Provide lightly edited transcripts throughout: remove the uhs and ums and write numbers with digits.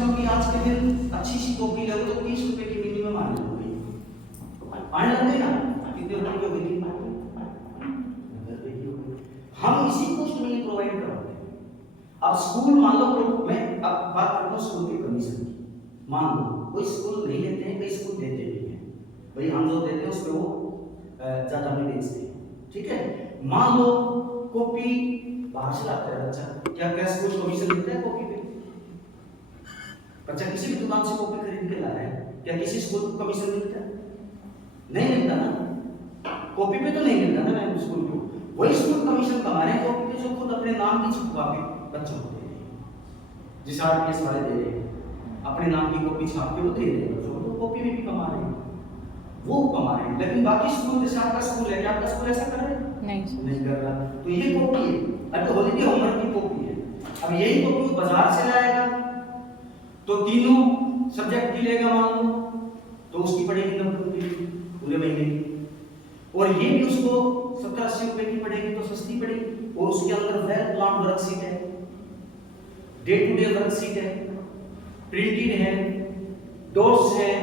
समझते हो कि आज के दिन अच्छी सी कॉपी ले तो 30 रुपए की मिनिमम आने लग गई, आने लग गई ना, कितने रुपए की हो गई? हम इसी कॉस्ट में प्रोवाइड करवाते हैं। अब स्कूल मान लो, मैं अब बात करता हूँ स्कूल की कमीशन की। मान लो कोई स्कूल नहीं लेते हैं, कई स्कूल देते भी हैं, भाई हम जो देते हैं उसमें वो ज्यादा नहीं बेचते हैं, ठीक है। मान लो कॉपी बाहर से लाता है बच्चा, क्या स्कूल कमीशन देता है कॉपी पे? बच्चा किसी भी दुकान से कॉपी खरीद के ला रहा है, क्या किसी स्कूल को कमीशन मिलता है? नहीं मिलता ना, कॉपी पे तो नहीं मिलता ना स्कूल को। वही स्कूल कमीशन कमा रहे हैं कॉपी पे, जो खुद अपने नाम की छपवा के बच्चों को दे रहे हैं, जिस आरपीएस वाले दे रहे हैं, अपने नाम की कॉपी छाप के वो दे रहे हैं बच्चों को, तो कॉपी में भी कमा रहे हैं, वो कमा रहे हैं। लेकिन बाकी स्कूल, जैसे आपका स्कूल है, क्या आपका स्कूल ऐसा कर रहा है? नहीं कर रहा। तो ये कॉपी है, अभी हॉलीडे होमवर्क की कॉपी है। अब यही कॉपी बाजार से लाएगा तो तीनों सब्जेक्ट की लेगा मान लो, तो उसकी पड़ेगी 90 रुपये पूरे महीने की, और ये भी उसको 70-80 रुपए की पड़ेगी, तो सस्ती पड़ेगी। और उसके अंदर वेल प्लान वर्कशीट है, डे टू डे वर्कशीट है, प्रिंटेड है, डॉट्स है,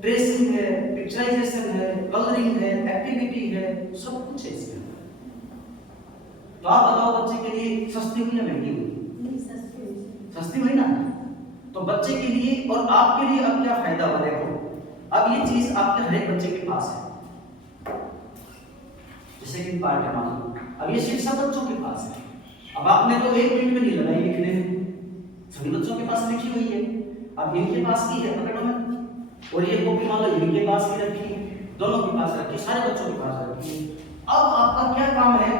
ट्रेसिंग है, पिक्चराइजेशन है, कलरिंग है, एक्टिविटी है, सब कुछ है इसके अंदर। तो आप बताओ बच्चे के लिए सस्ती हुई या महंगी हुई? सस्ती हुई ना। तो बच्चे के लिए और आपके लिए अब क्या फायदा हुआ? देखो, अब ये चीज आपके हर एक बच्चे के पास है, जैसे कि पार्ट है मान लो, अब ये चीज सब बच्चों के पास है। अब आपने तो 1 मिनट में नहीं लगाई लिखने में, सभी बच्चों के पास लिखी हुई है। अब इनके पास की है पकड़ो में, और ये कॉपी मान लो इनके पास भी रखी है, दोनों के पास रखी, सारे बच्चों के पास रखी है। अब आपका क्या काम है?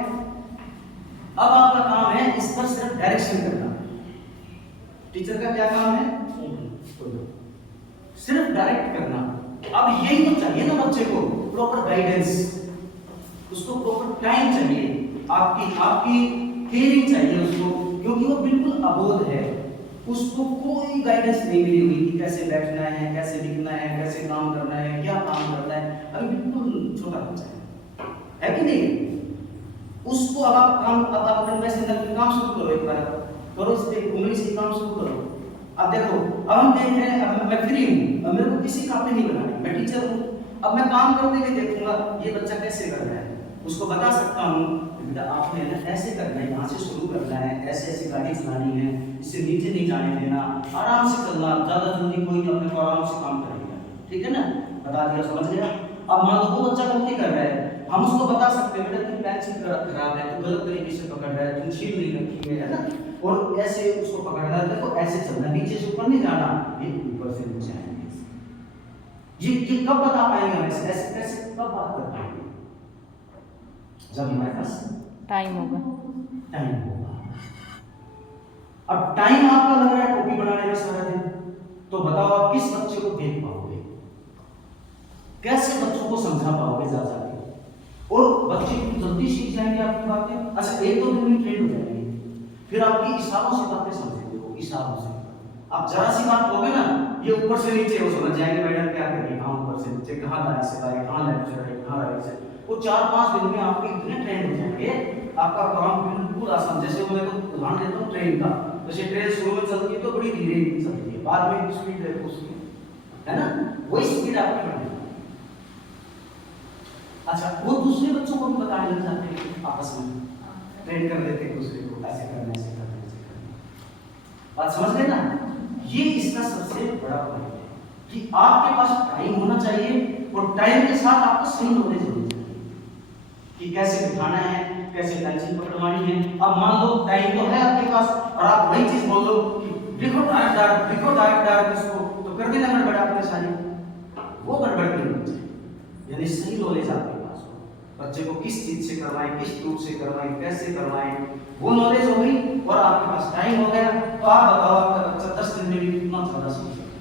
अब आपका काम है इस पर सिर्फ डायरेक्शन करना। टीचर का क्या काम है? सिर्फ डायरेक्ट करना। अब यही तो चाहिए ना बच्चे को, प्रॉपर गाइडेंस, उसको प्रॉपर टाइम चाहिए, आपकी केयरिंग चाहिए उसको, क्योंकि वो बिल्कुल अबोध है, उसको कोई गाइडेंस नहीं मिली हुई कि कैसे बैठना है, कैसे लिखना है, कैसे काम करना है, क्या काम करना है। अभी बिल्कुल छोटा बच्चा है कि नहीं? उसको अब आप काम, अब आप अपने से काम शुरू करो, एक बार करो, इस पे उंगली से काम शुरू करो। अब देखो, अब हम देख रहे हैं, अब मैं फ्री हूँ, अब मेरे को किसी कॉपी नहीं बनानी, मैं टीचर हूँ, अब मैं काम करते हुए देखूंगा ये बच्चा कैसे कर रहा है, उसको बता सकता हूँ बेटा आपने ना ऐसे करना है, यहाँ से शुरू करना है, ऐसे ऐसे गाड़ी चलानी है, इससे नीचे नहीं जाने देना, आराम से चलना, ज्यादा जल्दी कोई अपने को आराम से काम करेगा, ठीक है ना? बता दिया, समझ गया? अब मान लो वो बच्चा गलती कर रहा है, हम उसको बता सकते हैं बेटा तुम पेंसिल खराब है, तुम गलत तरीके से पकड़ रहा है, तुम शील नहीं रखी है ना, और ऐसे उसको पकड़ना है, देखो ऐसे चलना, नीचे से ऊपर नहीं जाना, ये ऊपर से नीचे आएंगे। ये कब बता पाएंगे हम? ऐसे कैसे कब बात कर पाएंगे? जब हमारे पास टाइम होगा। अब टाइम आपका लग रहा है कॉपी बनाने में सारा दिन, तो बताओ आप किस बच्चे को देख पाओगे, कैसे बच्चों को समझा पाओगे ज्यादा, और बच्चे जल्दी सीख जाएंगे आपकी बातें। अच्छा, 1-2 दिन में ट्रेंड हो जाएंगे, फिर आपकी इशारों से बातें समझेंगे वो, इशारों से। आप जरा सी बात कहोगे ना, ये ऊपर से नीचे वो समझ जाएंगे मैडम क्या कर रही है, कहाँ ऊपर से नीचे, कहाँ दाएं से बाएं, कहाँ लेफ्ट से राइट, कहाँ राइट से। वो 4-5 दिन में आपके इतने ट्रेंड हो जाएंगे, आपका काम बिल्कुल आसान। जैसे वो मैं उदाहरण देता हूँ ट्रेन का, जैसे ट्रेन शुरू में चलती है तो बड़ी धीरे चलती है, बाद में स्पीड है उसकी, है ना? वही स्पीड आपकी बढ़ेगी। अच्छा, वो दूसरे बच्चों को भी बताने लग जाते हैं, आपस में ट्रेन कर देते हैं दूसरे को, ऐसे करना, ऐसे करना, ऐसे करना। बात समझ गए ना? ये इसका सबसे बड़ा पॉइंट है कि आपके पास टाइम होना चाहिए, और टाइम के साथ आपको सही नॉलेज होनी चाहिए कि कैसे बिठाना है, कैसे पेंसिल पकड़वानी है। अब मान लो टाइम तो है आपके पास, और आप वही चीज बोल दो कि लिखो डार्क, लिखो डार्क इसको, तो कर देना गड़बड़ आपने सारी, वो गड़बड़ नहीं होनी चाहिए। यानी सही नॉलेज आपके पास हो, बच्चे को किस चीज से करवाएं, किस रूप से करवाएं, कैसे करवाएं, वो नॉलेज हो गई, और आपके पास टाइम हो गया, तो आप बताओ आपका बच्चा 10 दिन में भी कितना ज्यादा सीख सकता।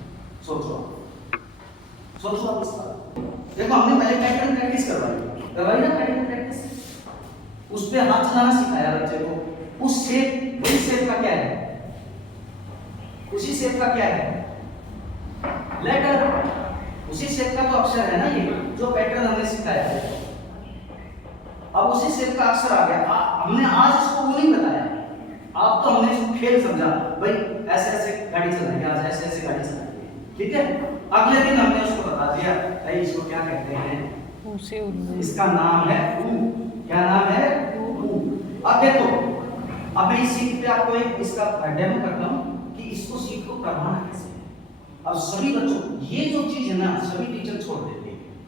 सोचो आप इस बात। देखो, हमने पहले पैटर्न प्रैक्टिस करवाई ना, पैटर्न प्रैक्टिस, उस पे हाथ चलाना सिखाया बच्चे को। उस शेप, वही शेप का क्या है, उसी शेप का क्या है, लेटर, उसी शेप का तो अक्षर है ना, ये जो पैटर्न हमने सिखाया है। अब उसी शेप का अक्षर आ गया, हमने आज इसको वो नहीं बताया, आप तो हमने इसको खेल समझा, भाई ऐसे ऐसे गाड़ी चलाएंगे आज, ऐसे ऐसे ठीक है, अगले दिन हमने उसको बता दिया भाई इसको क्या कहते हैं, उसे उल्लू। इसका नाम है ऊ। क्या नाम है? ऊ। अब देखो, अब मैं इस सीट पे आपको एक इसका डेमो करता हूँ कि इसको सीट को करवाना कैसे है। अब सभी बच्चों ये जो चीज है ना सभी टीचर छोड़ देते हैं,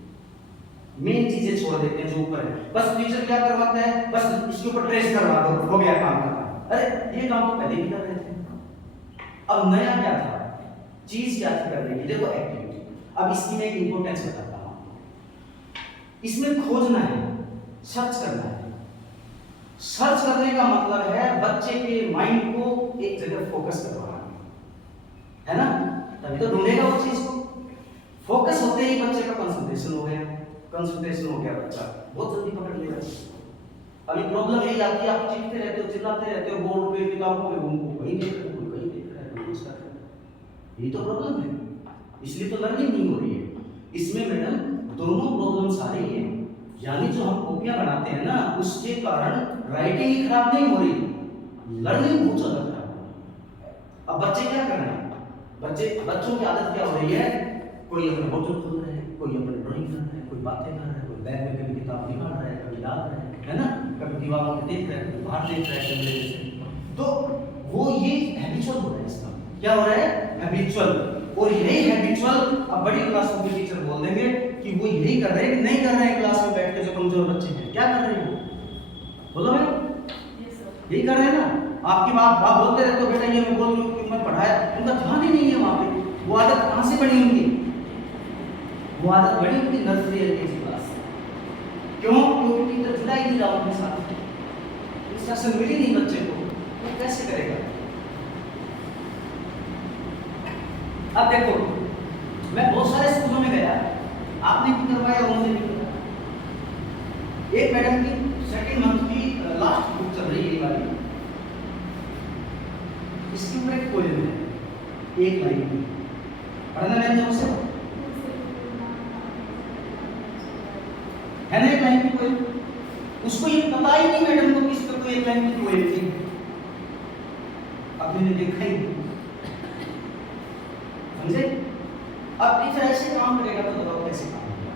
मेन चीजें छोड़ देते हैं जो ऊपर है। बस टीचर क्या करवाता है, बस इसके ऊपर ट्रेस करवा दो, हो गया काम करना। अरे ये काम तो पहले भी कर रहे थे, अब नया क्या था, चीज क्या थी करने की, देखो एक्टिविटी। अब इसकी मैं एक इंपॉर्टेंस बताता हूँ, इसमें खोजना है, सर्च करना है। सर्च करने का मतलब है बच्चे के माइंड को एक जगह फोकस करवाना है ना, तभी तो ढूंढेगा उस चीज को। फोकस होते ही बच्चे का कंसंट्रेशन हो गया, कंसंट्रेशन हो गया, बच्चा बहुत जल्दी पकड़ लेगा। अभी प्रॉब्लम यही आती है, आप चिल्लाते रहते हो, चिल्लाते रहते हो बोर्ड पे, किताबों पे, उनको वही देख रहे हो, वही देख रहे हो, कुछ कर रहे हो, यही तो प्रॉब्लम है। इसलिए तो लर्निंग नहीं हो रही है। इसमें मैडम दोनों प्रॉब्लम्स आ रही है, यानी जो हम कॉपियां बनाते हैं ना उसके कारण राइटिंग ही खराब नहीं हो रही, लर्निंग बहुत ज्यादा खराब हो रही है। अब बच्चे क्या कर रहे हैं, बच्चों की आदत क्या हो रही है, कोई अपने बोतल खोल रहे हैं, कोई अपने ड्राइंग कर रहे हैं, कोई बातें कर रहे हैं, कोई बैग में कभी किताब निकाल रहा है, कभी याद रहे है ना, कभी दीवारों पे देख रहे हैं, कभी बाहर देख रहे हैं कैमरे से। तो वो ये हैबिचुअल हो रहा है, इसका क्या हो रहा है, हैबिचुअल। और यही हैबिचुअल अब बड़ी क्लासों के टीचर बोल देंगे कि वो यही कर रहे हैं कि नहीं कर रहे हैं, क्लास में बैठ के जो कमजोर बच्चे हैं क्या कर रहे हैं, बोलो मैडम यही कर रहे हैं ना। आपकी बात बोलते रहते हो, बेटा ये मैं बोल रही हूँ कि मैं पढ़ाया, उनका ध्यान ही नहीं है वहां पे। वो आदत कहां से बनी उनकी, वो आदत बनी उनकी नर्सरी एलकेजी क्लास। क्यों? क्योंकि टीचर जुड़ा ही नहीं रहा उनके साथ, इंस्ट्रक्शन मिली नहीं बच्चे को, वो कैसे करेगा। अब देखो मैं बहुत सारे स्कूलों में गया, आपने भी करवाया और मुझे भी करवाया। एक मैडम की सेकंड मंथ की लास्ट बुक चल रही है ये वाली, इसके ऊपर एक पोएम है, एक लाइन की पढ़ना मैंने जब से है ना, एक लाइन की पोएम। उसको ये पता ही नहीं मैडम को किस पर कोई एक लाइन की पोएम थी, अभी ने देखा ही नहीं, समझे। अब टीचर ऐसे काम करेगा तो बताओ कैसे काम होगा।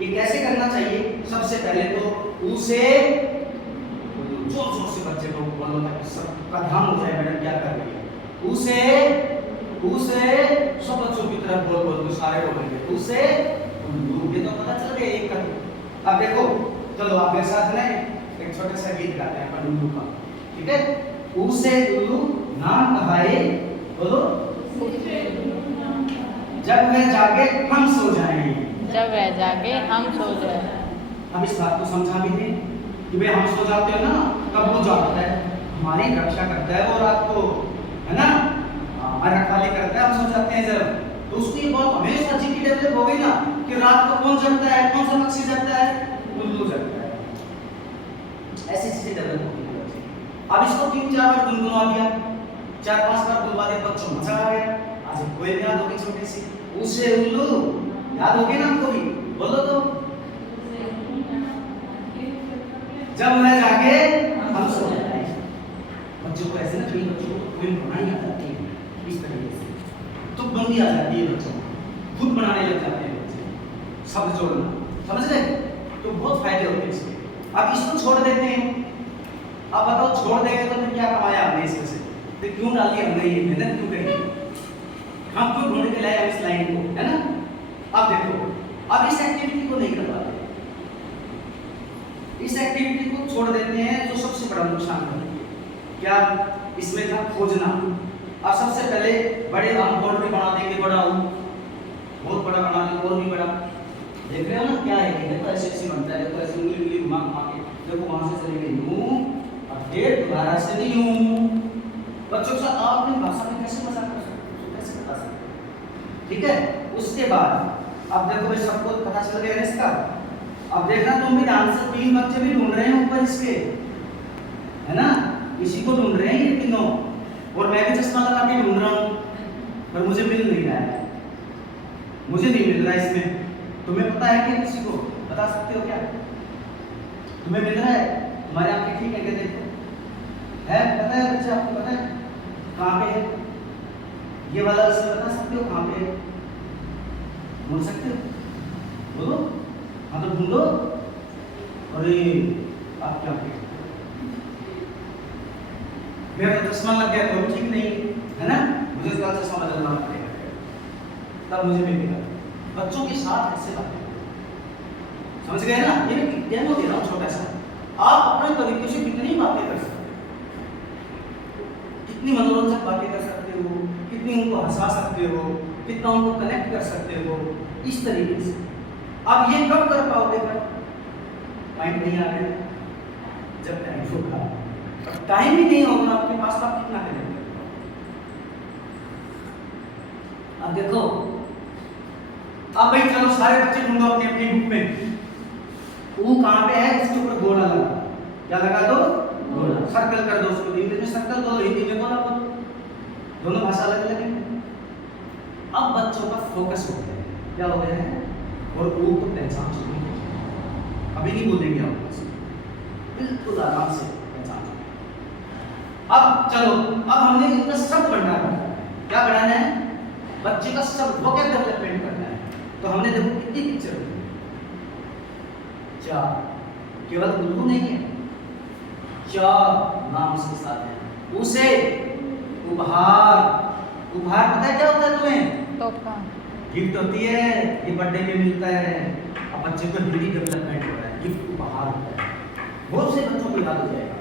ये कैसे करना चाहिए, सबसे पहले तो उसे जोर जोर से बच्चे को बोलो ताकि सबका ध्यान हो जाए मैडम क्या कर रही है। उसे सब बच्चों की तरफ बोल बोल तो सारे बोलेंगे उसे उल्लू, ये तो पता चल गया एक कर। अब देखो चलो आप मेरे साथ ना एक छोटा सा गीत गाते हैं अपन उल्लू का, ठीक है। उसे उल्लू नाम कहाए, बोलो जब वह जागे हम सो जाएंगे, जब वह जागे हम सो जाए। अब इस बात को समझा भी दें कि भाई हम सो जाते हैं ना, कब वो जागता है, हमारी रक्षा करता है वो रात को, है ना, हमारी रखवाली करता है, हम सो जाते हैं जब। तो उसकी ये बात हमेशा जी की डेवलप हो गई ना कि रात को कौन जगता है, कौन सा पक्षी जगता है, उल्लू जगता है। ऐसी चीजें डेवलप होती है। अब इसको 3-4 बार गुनगुना दिया, 4-5 बार बुलवा दिया, बच्चों मजा आ गया। आज कोई याद होगी छोटी सी, उसे उल्लू याद होगी ना हमको भी, बोलो तो जब मैं जागे हम सो जाए। बच्चों को ऐसे ना, कई बच्चों को कोई बनानी आ जाती है इस तरीके से, तो बंदी आ जाती है बच्चों को, खुद बनाने लग जाते हैं बच्चे, शब्द जोड़ना, समझ रहे, तो बहुत फायदे होते हैं इसके। अब इसको छोड़ देते हैं, अब बताओ छोड़ देंगे तो फिर क्या कमाया हमने इसमें से, तो क्यों डाली हमने ये मेहनत क्यों करी, हम क्यों ढूंढ के लाए इस लाइन को, है ना। अब देखो अब इस एक्टिविटी को नहीं करवाते, इस एक्टिविटी को छोड़ देते हैं, जो सबसे बड़ा नुकसान करती है। क्या इसमें था खोजना। अब सबसे पहले बड़े हम बोर्ड पे बना देंगे, बड़ा बहुत बड़ा बना देंगे, और भी बड़ा, देख रहे हो ना क्या है, देखो ऐसे ऐसे बनता है, देखो ऐसे उंगली घुमा घुमा के, देखो वहां से चलेंगे यूं और फिर दोबारा से भी यूं। बच्चों के साथ आप अपनी भाषा में कैसे मजाक कर सकते हो, कैसे बता सकते हो, ठीक है। उसके बाद अब देखो भाई सबको पता चल गया इसका। अब देखना तुम भी ध्यान से, 3 बच्चे भी ढूंढ रहे हैं ऊपर इसके, है ना, इसी को ढूंढ रहे हैं ये तीनों, और मैं भी चश्मा लगा के ढूंढ रहा हूं, पर मुझे मिल नहीं रहा है, मुझे नहीं मिल रहा है इसमें। तुम्हें पता है क्या, किसी को बता सकते हो क्या, तुम्हें मिल रहा है, तुम्हारे आंखें ठीक है क्या, देखो है, पता है बच्चे, आपको पता है कहाँ पे है, ये वाला इसमें बता सकते हो कहाँ पे है? बोल सकते हो? बोलो। हाँ तो ढूंढो। अरे आप क्या कहते हो? मेरा तो चश्मा लग गया तो ठीक नहीं है ना, मुझे इसका चश्मा बदलना पड़ेगा, तब मुझे मिलेगा। बच्चों के साथ ऐसे बातें समझ गए ना? ये मैं डेमो दे रहा हूँ छोटा सा। आप अपने तरीके से कितनी बातें कर सकते हो, कितनी मनोरंजक बातें कर सकते हो, कितनी उनको हंसा सकते हो, कितना उनको कनेक्ट कर सकते हो, इस तरीके से। आप ये कब कर पाओगे? माइंड नहीं आ रहा, जब टाइम होगा। टाइम ही नहीं होगा आपके पास, आप कितना करेंगे? अब देखो, अब भाई चलो सारे बच्चे ढूंढो अपनी अपनी बुक में। वो कहाँ पे है? उसके ऊपर गोला लगा। क्या लगा दो? गोला। सर्कल कर दो उसको। इंग्लिश में सर्कल बोलो, हिंदी में गोला बोलो, दोनों भाषा अलग अलग है। अब बच्चों का फोकस हो गया है। क्या हो गया है? और वो को पहचान शुरू हो गई। अभी नहीं बोलेंगे आप बिल्कुल आराम से पहचान। अब चलो, अब हमने इनका सब बढ़ाना है। क्या बढ़ाना है? बच्चे का सब वोकैब डेवलपमेंट करना है। तो हमने देखो कितनी पिक्चर दी, 4। केवल गुल्लू नहीं है, 4 नाम उसके साथ है। उसे उपहार, उपहार पता है क्या होता है तुम्हें? तोहफा, गिफ्ट होती है, ये बर्थडे में मिलता है। अब बच्चे को हिंदी डेवलपमेंट हो रहा है, गिफ्ट उपहार होता है, बहुत से बच्चों को याद हो जाएगा।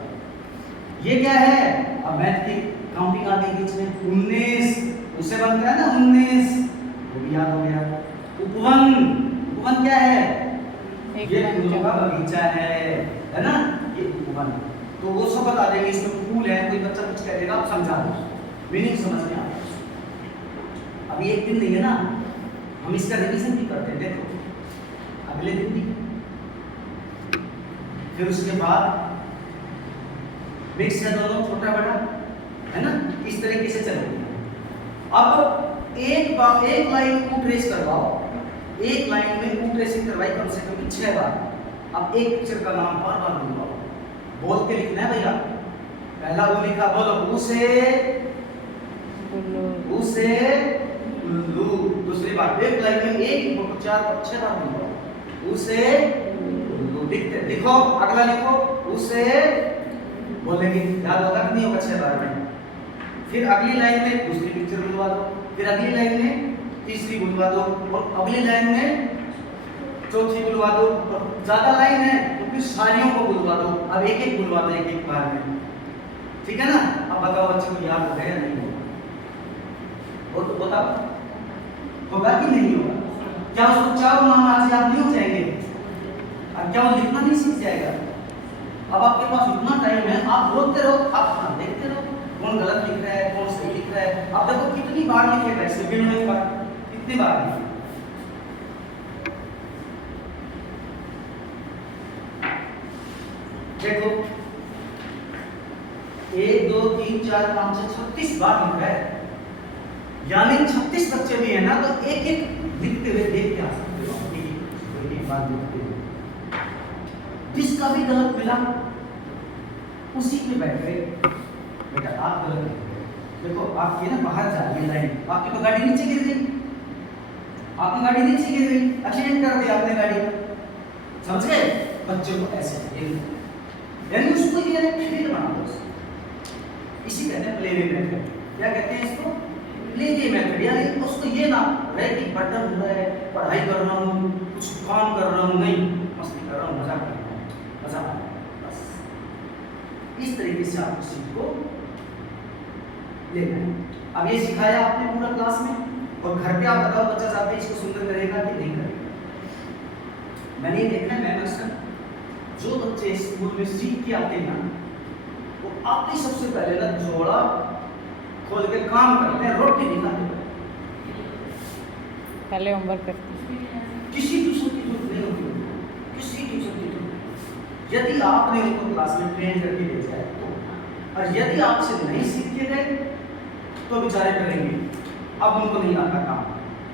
ये क्या है? अब मैथ की काउंटिंग आ गई बीच में, 19 उससे बनता है ना 19, वो भी याद हो गया। उपवन, उपवन क्या है? ये फूलों का बगीचा है ना, ये उपवन। तो वो सब बता देंगे, इसमें फूल है, कोई बच्चा कुछ कह देगा, आप समझा दो, मीनिंग समझ में आ जाए। अभी एक दिन नहीं है ना, हम इसका रिवीजन भी करते हैं। देखो अगले दिन भी, फिर उसके बाद मिक्स है दोनों, छोटा बड़ा है ना, इस तरीके से चलेंगे। अब एक लाइन को ट्रेस करवाओ, एक लाइन में को ट्रेसिंग करवाई कम से कम 6 बार। अब एक पिक्चर का नाम बार बार बोलवाओ, बोल के लिखना है भैया। पहला वो लिखा, बोलो उसे उसे लू। दूसरी बार एक लाइन में 1 4 6 बार बोलवाओ, उसे लू। लिखो, अगला लिखो, उसे बोलेंगे, याद होगा कि नहीं होगा 6 बार में। फिर अगली लाइन में दूसरी पिक्चर बुलवा दो, फिर अगली लाइन में तीसरी बुलवा दो, और अगली लाइन में चौथी बुलवा दो। और ज्यादा लाइन है तो फिर सारियों को बुलवा दो। अब एक एक बुलवा दो, एक एक बार में, ठीक है ना? अब बताओ बच्चे को याद हो गया या नहीं होगा? वो तो बताओ, होगा कि नहीं होगा? क्या उसको 4 नाम आज याद नहीं हो जाएंगे? अब क्या वो लिखना नहीं सीख जाएगा? अब आपके पास इतना टाइम है, आप बोलते रहो, आप देखते रहो कौन गलत लिख रहा है, कौन सही लिख रहा है। अब देखो कितनी बार लिखेगा, इसमें गिनो एक बार, कितनी बार लिखे? देखो 1 2 3 4 5 6 36 बार लिख रहा है, यानी 36 बच्चे भी है ना, तो एक एक लिखते हुए देख के आ सकते हो, एक बार लिखते हुए। जिसका भी गलत मिला उसी पे बैठ गए। बेटा आप गलत लिख रहे हो, देखो आपकी ना बाहर जा रही है लाइन, आपकी तो गाड़ी नीचे गिर गई, आपकी गाड़ी नीचे गिर गई, एक्सीडेंट कर दिया आपने गाड़ी का, समझ गए? बच्चों को ऐसे यानी उसको ये खेल बना दो, इसी कहते हैं प्ले वे मेथड। क्या कहते हैं इसको? Play way method. यानी उसको ये ना रहे कि बटन हो रहा है, पढ़ाई कर रहा हूँ, कुछ काम कर रहा हूँ, नहीं मस्ती कर रहा हूँ, मजा कर रहा हूँ, मजा आ रहा है, बस इस तरीके से आप उस चीज को लेना है। अब ये सिखाया आपने पूरा क्लास में, और घर पे आप बताओ बच्चा चाहते इसको सुंदर करेगा कि नहीं करेगा? मैंने ये देखा है, मैंने अक्सर जो बच्चे स्कूल में सीख के आते हैं ना, वो आते ही सबसे पहले ना जोड़ा खोल के काम करते हैं, रोटी नहीं खाते, पहले होमवर्क करते हैं। किसी ट्यूशन की जरूरत नहीं होती, किसी ट्यूशन की जरूरत। यदि आपने उनको क्लास में ट्रेन करके भेजा है तो, और यदि आपसे नहीं सीख के गए तो बेचारे करेंगे, अब उनको नहीं आता काम,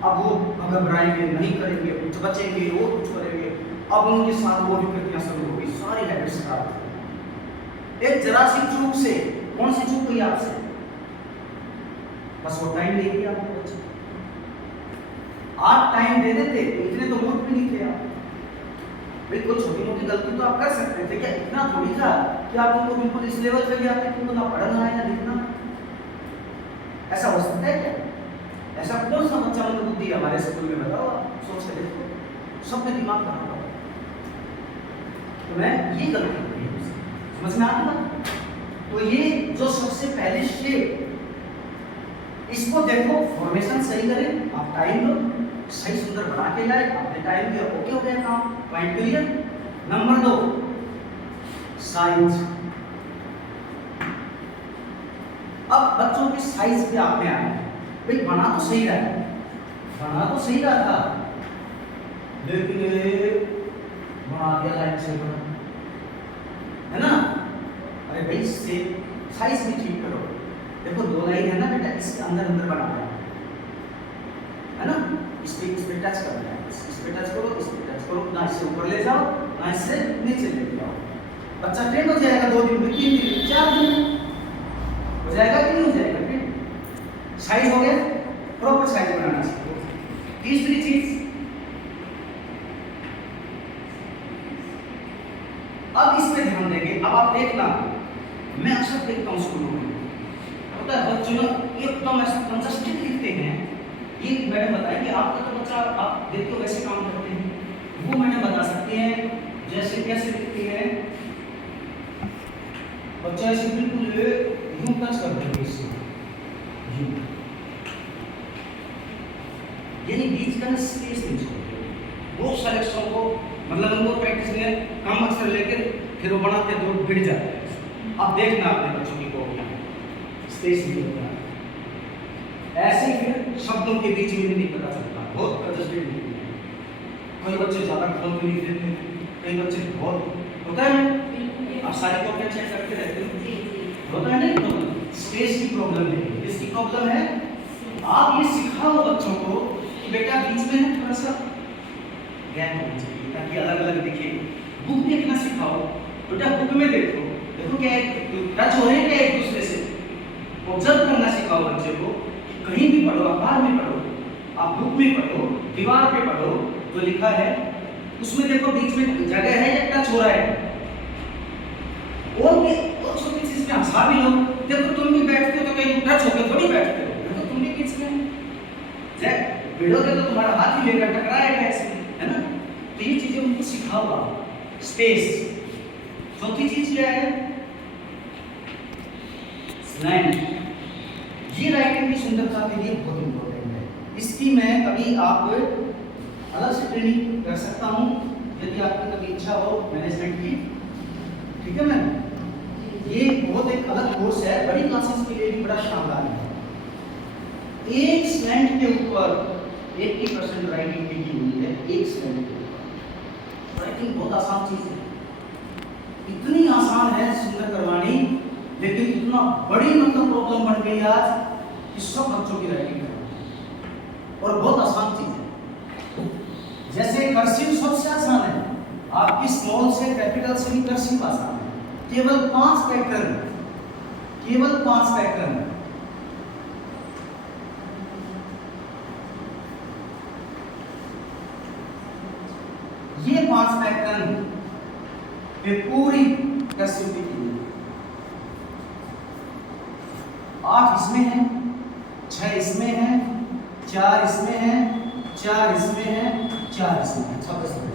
अब वो घबराएंगे, नहीं करेंगे, कुछ बचेंगे, वो कुछ करेंगे, अब उनके साथ वो विकृतियां शुरू होगी, सारी हैबिट्स खराब हो गई। एक जरा सी चूक से, कौन सी चूक हुई आपसे? बस वो टाइम नहीं दिया आपने बच्चे को। आप टाइम दे देते तो इतने तो मूर्ख भी नहीं थे आप। बिल्कुल छोटी मोटी गलती तो आप कर सकते थे, क्या इतना थोड़ी था कि आप उनको बिल्कुल इस लेवल पे ले आते कि उनको ना पढ़ना है ना लिखना। ऐसा हो सकता है क्या? ऐसा कौन सा बच्चा में बुद्धि है हमारे स्कूल में, बताओ आप सोच के देखो, सब में दिमाग कहाँ पर। तो मैं ये गलती की है, समझ में आता ना? तो ये जो सबसे पहले शेप, इसको देखो, फॉर्मेशन सही करें, आप टाइम दो, सही सुंदर बना के लाए, आपने टाइम दिया, ओके हो गया काम, पॉइंट क्लियर। Number 2 size. अब बच्चों के साइज पे आपने आया, भाई बना तो सही रहा है, बना तो सही रहा था, लेकिन बना दिया लाइन से बना, है ना? अरे भाई से साइज भी ठीक करो। देखो 2 लाइन है ना बेटा, इसके अंदर अंदर बनाना है ना, इस पे टच करना है, इस पे टच करो, इस पे टच करो, ना इससे ऊपर ले जाओ ना इससे नीचे ले जाओ। बच्चा ट्रेन हो जाएगा 2 दिन में, 3 दिन में, 4 दिन में हो जाएगा कि नहीं हो जाएगा? फिर साइज हो गया, प्रॉपर साइज बनाना सीखो। तीसरी चीज, अब इस पे ध्यान देंगे। अब आप देखना, मैं अक्सर देखता हूँ स्कूलों में, पता है बच्चों एकदम ऐसा कंजस्टेड लिखते हैं। ये मैडम बताएंगे, आपका तो बच्चा आप देखते हो वैसे काम करते हैं, वो मैडम बता सकती हैं जैसे कैसे लिखती है। बच्चा ऐसे बिल्कुल यूं टच कर देंगे इससे, यूं, यानी बीच का स्पेस नहीं छोड़ते। बहुत सारे अक्षरों को मतलब उनको प्रैक्टिस में कम अक्षर लेकर फिर वो बनाते तो भिड़ जाते हैं। अब देखना अपने बच्चों की कॉपी स्पेस नहीं होता है, ऐसे ही फिर शब्दों के बीच में भी नहीं पता चलता, बहुत कंजस्टेड लिखते हैं। कई बच्चे ज़्यादा खोल के लिख देते हैं, कई बच्चे बहुत, होता है ना, आप सारी कॉपियाँ चेक करते रहते हो, होता है नहीं? स्पेस की प्रॉब्लम है, इसकी प्रॉब्लम है। आप ये सिखाओ बच्चों को कि बेटा बीच में थोड़ा सा गैप होना चाहिए ताकि अलग अलग दिखे। बुक देखना सिखाओ, बेटा बुक में देखो, देखो क्या टच हो रहे हैं क्या एक दूसरे से, ऑब्जर्व करना सिखाओ बच्चे को। कहीं भी पढ़ो, अखबार में पढ़ो, आप बुक में पढ़ो, दीवार पे पढ़ो, जो लिखा है उसमें देखो बीच में जगह है या टच हो रहा है। और छोटी चीज में हंसा भी लो, देखो तुम भी बैठते हो तो कहीं टच होकर थोड़ी बैठते हो, देखो तुम भी बीच में भिड़ोगे तो तुम्हारा हाथ ही लेकर टकराएगा ऐसे, है ना? तो ये चीजें उनको सिखाओ आप, स्पेस। चौथी चीज क्या है? स्लैंट। ये राइटिंग की सुंदरता के लिए बहुत इंपॉर्टेंट है। इसकी मैं कभी आप अलग से ट्रेनिंग कर सकता हूँ यदि आपकी कभी इच्छा हो मैनेजमेंट की, ठीक है मैम? ये बहुत एक अलग कोर्स है, बड़ी क्लासेस के लिए भी बड़ा शानदार है। एक स्लैंट के ऊपर 80% राइटिंग लिखी हुई है, एक स्लैंट के ऊपर। राइटिंग बहुत आसान चीज है, इतनी आसान है सुंदर करवानी, लेकिन इतना बड़ी मतलब प्रॉब्लम बन गई आज कि सब बच्चों की राइटिंग है और बहुत आसान चीज है। जैसे कर्सिव सबसे आसान है, आपकी स्मॉल से कैपिटल से भी कर्सिव आसान है। केवल 5 पैटर्न, केवल 5 पैटर्न। ये 5 पैटर्न पे पूरी कर्सिव की 8 इसमें है, 6 इसमें है, 4 इसमें है, 4 इसमें है, 4 इसमें है, 26 में।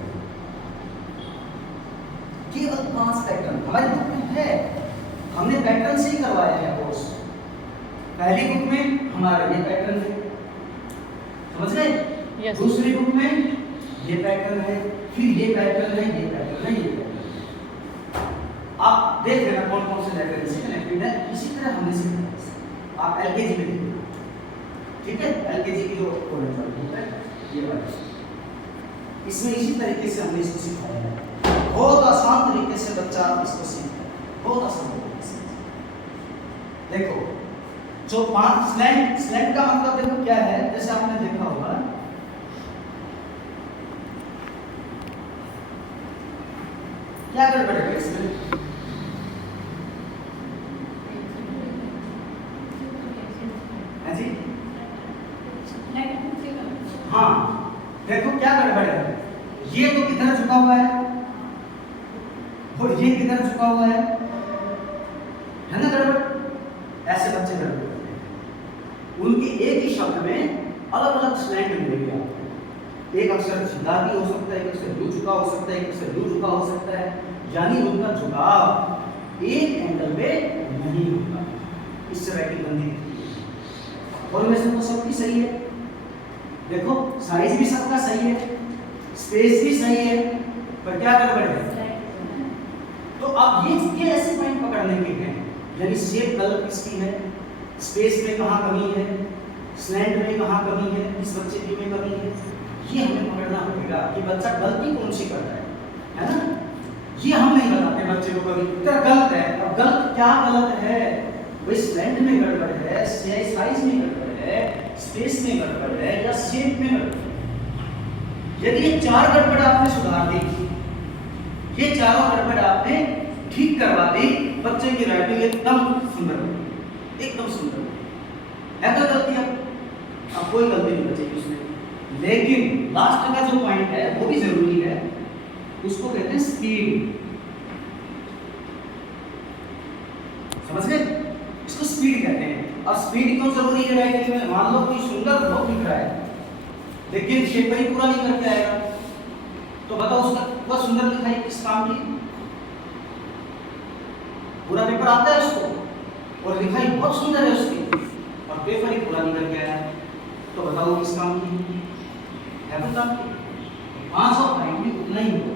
केवल 5 पैटर्न हमारी बुक में है, हमने पैटर्न से ही करवाया है कोर्स। पहली बुक में हमारा ये पैटर्न है, समझ गए? दूसरी बुक में ये पैटर्न है, फिर ये पैटर्न है, ये पैटर्न है, ये पैटर्न है। आप देख लेना कौन कौन से लेटर इससे कनेक्टेड है, इसी तरह हमने सीखा। आप एलकेजी में देखिए, ठीक है? एलकेजी की जो कोड है ये वाला, इसमें इसी तरीके से हमने इसको सिखाया है। बहुत आसान तरीके से बच्चा इसको सीखता है, बहुत आसान तरीके से। देखो जो 5 स्लैंट, स्लैंट का मतलब देखो क्या है, जैसे आपने देखा होगा क्या गड़बड़ है इसमें? हाँ जी, हाँ, देखो क्या गड़बड़ है, ये तो किधर झुका हुआ है और ये किधर झुका हुआ है ना गड़बड़। ऐसे बच्चे गड़बड़ करते हैं, उनके एक ही शब्द में अलग अलग स्लैंट मिलेगी आपको। एक अक्षर सीधा भी हो सकता है, एक अक्षर यूं झुका हो सकता है, एक अक्षर यूं झुका हो सकता है, यानी उनका झुकाव एक एंगल पे नहीं होता। इससे राइटिंग बनती है। और वैसे तो सबकी सही है, देखो साइज भी सबका सही है, स्पेस भी सही है, पर क्या गड़बड़ है। तो अब ये ऐसे पॉइंट पकड़ने के हैं, यानी शेप गलत किसकी है, स्पेस में कहाँ कमी है, स्लैंट में कहाँ कमी है, किस बच्चे की में कमी है, ये हमें पकड़ना पड़ेगा कि बच्चा गलती कौन सी कर रहा है ना। ये हम नहीं बताते बच्चे को कभी तो गलत है। अब गलत क्या गलत है, वही स्लैंट में गड़बड़ है, साइज में गड़बड़ है, स्पेस में गड़बड़ है या शेप में गड़बड़ है। यदि ये चार गड़बड़ आपने सुधार दी, ये चारों गड़बड़ आपने ठीक करवा दी, बच्चे की राइटिंग एकदम सुंदर हो, एकदम सुंदर हो। है तो गलती अब कोई गलती नहीं बचेगी उसमें। लेकिन लास्ट का जो पॉइंट है वो भी जरूरी है, उसको कहते हैं स्पीड। समझ गए, इसको स्पीड कहते हैं। अब स्पीड क्यों जरूरी है राइटिंग में, मान लो कोई सुंदर बहुत लिख रहा है लेकिन शेप ही पूरा नहीं करके आएगा, तो बताओ उसका वह सुंदर लिखाई किस काम की। पूरा पेपर आता है उसको और लिखाई बहुत सुंदर है उसकी, और पेपर ही पूरा नहीं करके आया, तो बताओ किस काम की है। तो काम की 500 पॉइंट भी उतना ही होगा,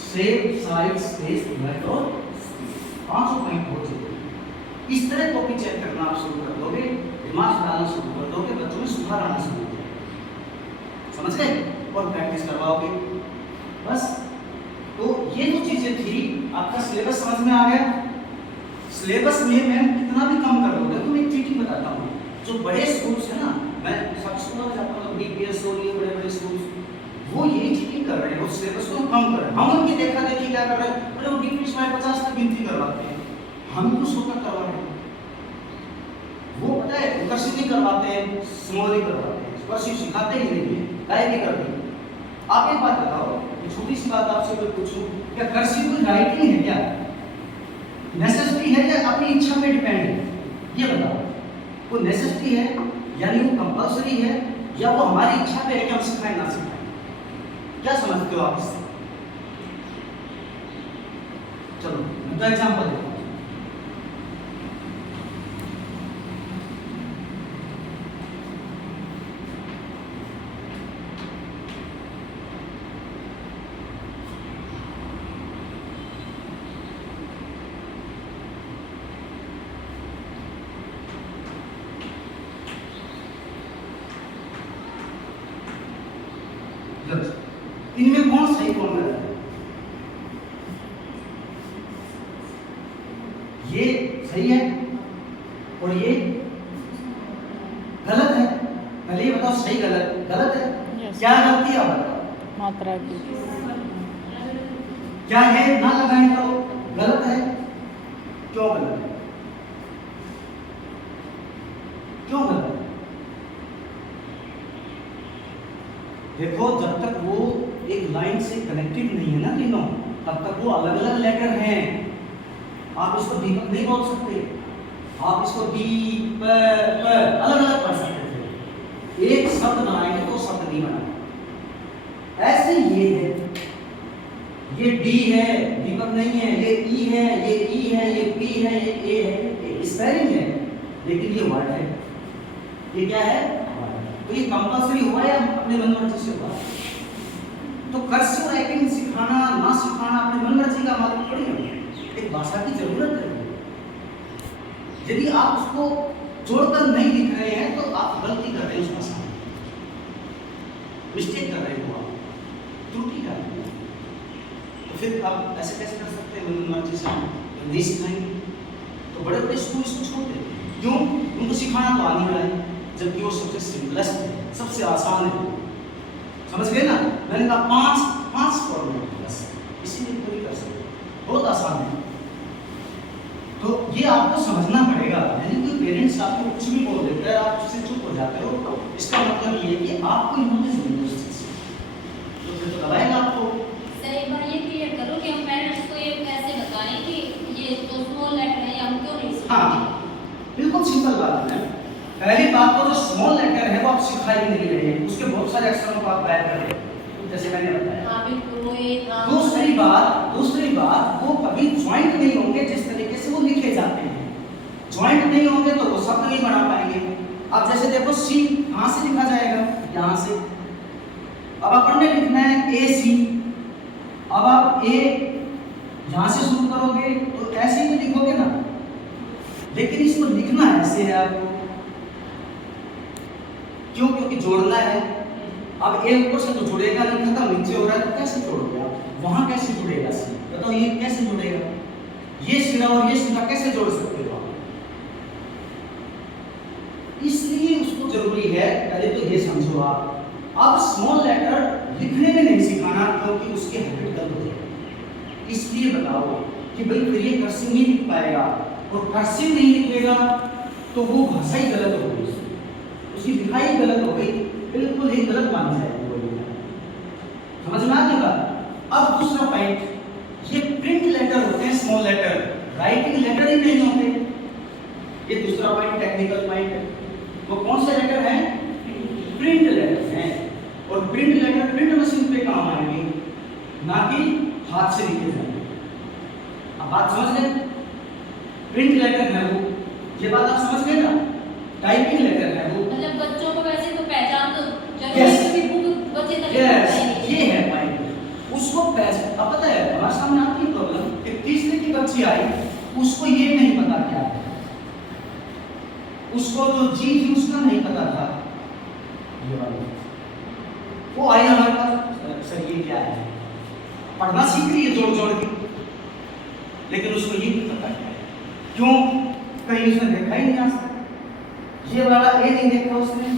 शेप साइज स्पेस लिमिट और 500 पॉइंट हो जाएगा। इस तरह कॉपी चेक करना आप शुरू कर दोगे, दिमाग डालना शुरू कर दोगे, बच्चों में सुधार आना शुरू हो जाएगा। समझ गए, और प्रैक्टिस करवाओगे बस। तो ये जो चीजें थी, आपका सिलेबस समझ में आ गया। सिलेबस में मैं कितना भी कम कर दूंगा, तो मैं एक चीज बताता हूँ, जो बड़े स्कूल्स है ना, मैं सब स्कूलों में जाता हूँ, बीपीएस हो, ये बड़े बड़े स्कूल्स, वो यही चीजें कर रहे हैं, वो सिलेबस को कम कर रहे हैं। हम उनकी देखा देखी क्या कर रहे हैं, बोले वो बीपीएस में 50 तक गिनती करवाते हैं, हम कुछ होकर करवा रहे हैं। वो पता है कर्सिव नहीं करवाते हैं, स्मॉल नहीं करवाते हैं, कर्सिव सिखाते ही नहीं है, टाइप ही करते हैं। आप एक बात बताओ, एक छोटी सी बात आपसे मैं पूछूं, क्या कर्सिव कोई राइटिंग है क्या, नेसेसिटी है या अपनी इच्छा पे डिपेंड है, ये बताओ। वो नेसेसिटी है यानी वो कंपल्सरी है, या वो हमारी इच्छा पे है कि हम सिखाएं ना सिखाएं, क्या समझते हो आप इससे। चलो मैं तो एग्जांपल देता हूं। इनमें कौन सही कौन गलत है, ये सही है और ये गलत है। पहले ये बताओ सही गलत, गलत है। Yes. क्या गलती है बताओ, मात्रा की। क्या है ना लगाएं तो गलत है, क्यों गलत है, क्यों गलत है। देखो जब तक वो एक लाइन से कनेक्टेड नहीं है ना तीनों, तब तक वो अलग अलग लेटर हैं। आप इसको दीपक नहीं बोल सकते, आप इसको दीप अलग अलग पढ़ सकते थे, एक शब्द बनाएंगे तो शब्द नहीं बना। ऐसे ये है, ये डी है, दीपक नहीं है, ये ई है, ये ई है, ये पी है, ये ए है, ये स्पेलिंग है, लेकिन ये वर्ड है। ये क्या है, तो ये कंपल्सरी हुआ या अपने मन मर्जी से हुआ। तो कर्सिव राइटिंग सिखाना ना सिखाना अपने मन मर्जी का मालूम थोड़ी है, एक भाषा की जरूरत है। यदि आप उसको जोड़कर नहीं लिख रहे हैं तो आप गलती कर रहे हैं, उस भाषा में मिस्टेक कर रहे हो, आप त्रुटि कर रहे हो। तो फिर आप ऐसे कैसे कर सकते हैं, मन मर्जी से नहीं सिखाएंगे। तो बड़े बड़े स्कूल इसको छोड़ देते हैं, क्यों, उनको सिखाना तो आ नहीं रहा है, जबकि वो सबसे सिंपलेस्ट है, सबसे आसान है। समझ गए ना, मैंने कहा पांच फॉर्मूला बस, इसीलिए पूरी कर सकते, बहुत आसान है। तो ये आपको समझना पड़ेगा, यानी कि पेरेंट्स आपको कुछ भी बोल देता है, आप उससे चुप हो जाते हो, इसका मतलब ये है कि आपको इन्होंने जोड़ी उस चीज से, तो फिर तो दबाएगा आपको। सर एक बार ये क्लियर करो कि हम पेरेंट्स को ये कैसे बताएं कि ये तो स्मॉल लेटर है, हम क्यों नहीं सीखते? हाँ, बिल्कुल सिंपल बात है। पहली बात तो जो स्मॉल लेटर है वो आप सिखाई नहीं रहे हैं, उसके बहुत सारे अक्षरों को आप गायब कर रहे हैं, जैसे मैंने बताया। हाँ बिल्कुल, वो एक दूसरी बात वो कभी ज्वाइंट नहीं होंगे जिस तरीके से वो लिखे जाते हैं। ज्वाइंट नहीं होंगे तो वो शब्द नहीं बना पाएंगे। अब जैसे देखो सी कहाँ से लिखा जाएगा, यहाँ से। अब अपन ने लिखना है ए सी, अब आप ए यहाँ से शुरू करोगे तो ऐसे ही लिखोगे ना, लेकिन इसको लिखना ऐसे है आपको। क्यों? क्योंकि जोड़ना है। अब ए ऊपर से तो जुड़ेगा नहीं, खत्म नीचे हो रहा है, तो कैसे जोड़ोगे आप? वहां कैसे जुड़ेगा सी? बताओ ये कैसे जुड़ेगा? ये सिरा और ये सिरा कैसे जोड़ सकते हो आप? इसलिए उसको जरूरी है, पहले तो ये समझो आप। अब स्मॉल लेटर लिखने में नहीं सिखाना, क्योंकि उसकी हैबिट गलत हो जाएगी। इसलिए बताओ कि भाई फिर ये कर्सिव नहीं लिख पाएगा, और कर्सिव नहीं लिखेगा तो वो भाषा ही गलत हो गई, उसकी लिखाई गलत हो गई, बिल्कुल ही गलत मान जाएगी वो लिखना। समझ में आ गई बात? अब दूसरा पॉइंट, ये प्रिंट लेटर होते हैं स्मॉल लेटर, राइटिंग लेटर ही नहीं होते। ये दूसरा पॉइंट टेक्निकल पॉइंट है। वो कौन से लेटर हैं? प्रिंट लेटर हैं। और प्रिंट लेटर प्रिंट मशीन पे काम आएंगे, ना कि हाथ से लिखे जाएंगे। अब बात समझ गए? प्रिंट लेटर है वो, ये बात आप समझ गए ना? टाइपिंग लेटर है वो। मतलब बच्चों को वैसे तो पहचान तो जरूरी Yes. है कि बुक बच्चे तक यस, पहुंचाएंगे। ये है पॉइंट। उसको पहचान, अब पता है हमारे सामने आती है प्रॉब्लम, एक तीसरे की बच्ची आई, उसको ये नहीं पता क्या है, उसको जो जी थी उसका नहीं पता था, ये वाली वो आई हमारे पास, सर ये क्या है? पढ़ना सीख रही है जोड़ जोड़ के, लेकिन उसको ये नहीं पता क्या है। क्यों? कहीं उसने देखा ही नहीं आज तक, ये वाला ए नहीं देखा उसने,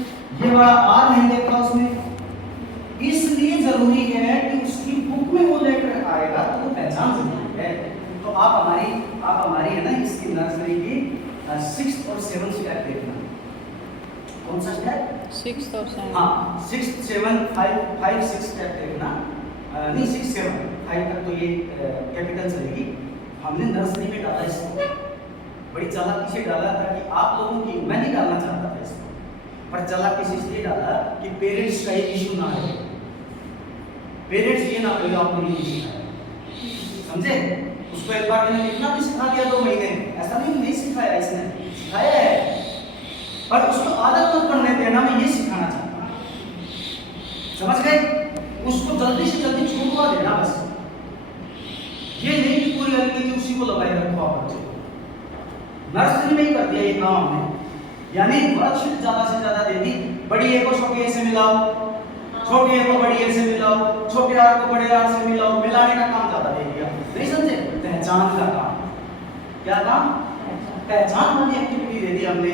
ये वाला आर नहीं देखा उसने। इसलिए जरूरी है कि उसकी बुक में वो लेटर आएगा तो वो पहचान जरूरी है। तो आप हमारी है ना इसकी नर्सरी की 6th और 7th स्टेप देखना। कौन सा स्टेप? 6th और 7th। हाँ, 6th 7 5 6 स्टेप देखना। नहीं 6 7 5 तक तो ये कैपिटल चलेगी। हमने नर्सरी में डाला इसको, बड़ी चालाकी से डाला था कि आप लोगों की, मैं नहीं डालना चाहता था इसको, पर चालाकी से इसलिए डाला कि पेरेंट्स का एक इशू ना है, पेरेंट्स ये ना कहे आपको नहीं सिखाया, समझे? उसको एक बार मैंने लिखना भी सिखा दिया 2 महीने, ऐसा नहीं सिखाया, इसने सिखाया है, पर उसको आदत मत पड़ने देना, मैं ये सिखाना चाहता हूँ। समझ गए? उसको जल्दी से जल्दी छुड़वा देना बस, ये नहीं कि पूरी एलकेजी उसी को लगाए रखो आप बच्चे को। नर्सरी में ही कर दिया ये काम हमने, यानी वर्कशीट ज्यादा से ज्यादा दे दी। बड़ी ए को छोटी ए से मिलाओ, छोटी ए को बड़ी ए से मिलाओ, छोटे आर को बड़े आर से मिलाओ, मिलाने का काम ज्यादा दे दिया। नहीं समझे? पहचान का काम। क्या काम? पहचान वाली एक्टिविटी दे दी हमने।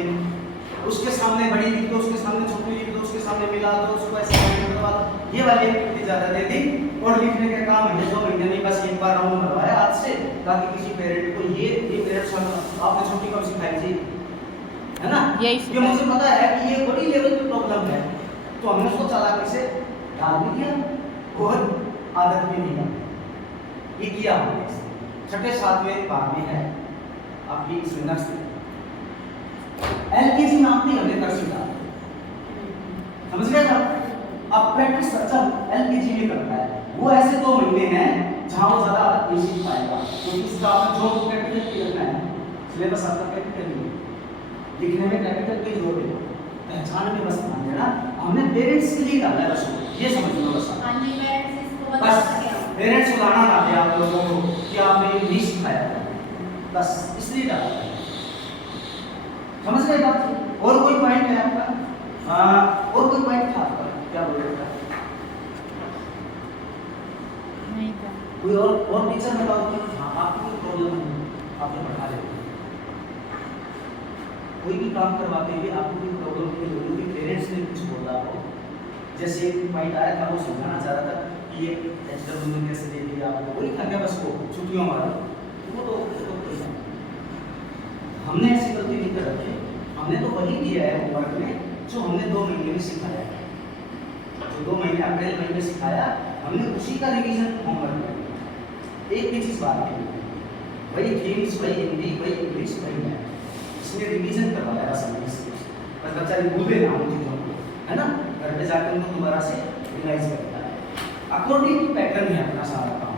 उसके सामने बड़ी लिख दो, उसके सामने छोटी लिख दो, उसके सामने मिला दो, उसको ऐसे करवा दो, ये वाली एक्टिविटी ज्यादा दे दी। और लिखने का काम है 2 महीने में बस एक बार राउंड करवाया आज से, ताकि किसी पेरेंट को ये पेरेंट्स आपने छोटी कब सिखाई थी, है ना? ये मुझे पता है कि ये बड़ी लेवल पे प्रॉब्लम है, तो हमने उसको चालाकी से डाल भी दिया और आदत भी नहीं डाली। ये किया हमने। 6ठे 7वें भाग में है आपकी इसमें नर्सरी, एलकेजी में आपने हमने नर्सरी डाला, समझ गए ना? अब प्रैक्टिस अच्छा एलकेजी में करता है, वो ऐसे 2 महीने हैं जहां वो ज्यादा आदत नहीं सीख पाएगा, क्योंकि उसका आपने जो कैपिटल पे रखना है, सिलेबस आपका कैपिटल में, लिखने में कैपिटल पे जोर दे, पहचान में बस ध्यान देना। हमने पेरेंट्स के लिए डाला है बस, ये समझ लो बस। हाँ जी, पेरेंट्स इसको बता बस सके हम। पेरेंट्स को लाना ना दे आप लोगों को कि आपने ये नहीं सिखाया, बस इसलिए डाला है। समझ गए बात? और कोई पॉइंट है आपका? और कोई पॉइंट था आपका? क्या बोल रहे थे? नहीं था। कोई और टीचर बताओ कि हाँ आपको कोई प्रॉब्लम है, आपने पढ़ा लेते कोई भी काम करवाते हुए आपको कोई प्रॉब्लम नहीं होगी कि पेरेंट्स ने कुछ बोला हो। जैसे एक पॉइंट आया था, वो समझाना चाह रहा था कि ये एचडब्ल्यू ने कैसे दे दिया आपको, वही था क्या बस वो छुट्टियों वाला, वो तो कोई नहीं। हमने ऐसी गलती नहीं कर रखी, हमने तो वही दिया है होमवर्क में जो हमने 2 महीने में सिखाया है, जो 2 महीने अप्रैल महीने सिखाया, हमने उसी का रिवीजन होमवर्क किया। एक भी चीज़ बात नहीं, वही थीम्स, वही हिंदी, वही इंग्लिश, वही मैथ, इसमें रिवीजन करवाया समझ से, बस बच्चा भूले ना उन चीज़ों को, है ना। घर पे जाकर उनको दोबारा से रिवाइज करता है। अकॉर्डिंग टू पैटर्न है अपना सारा काम,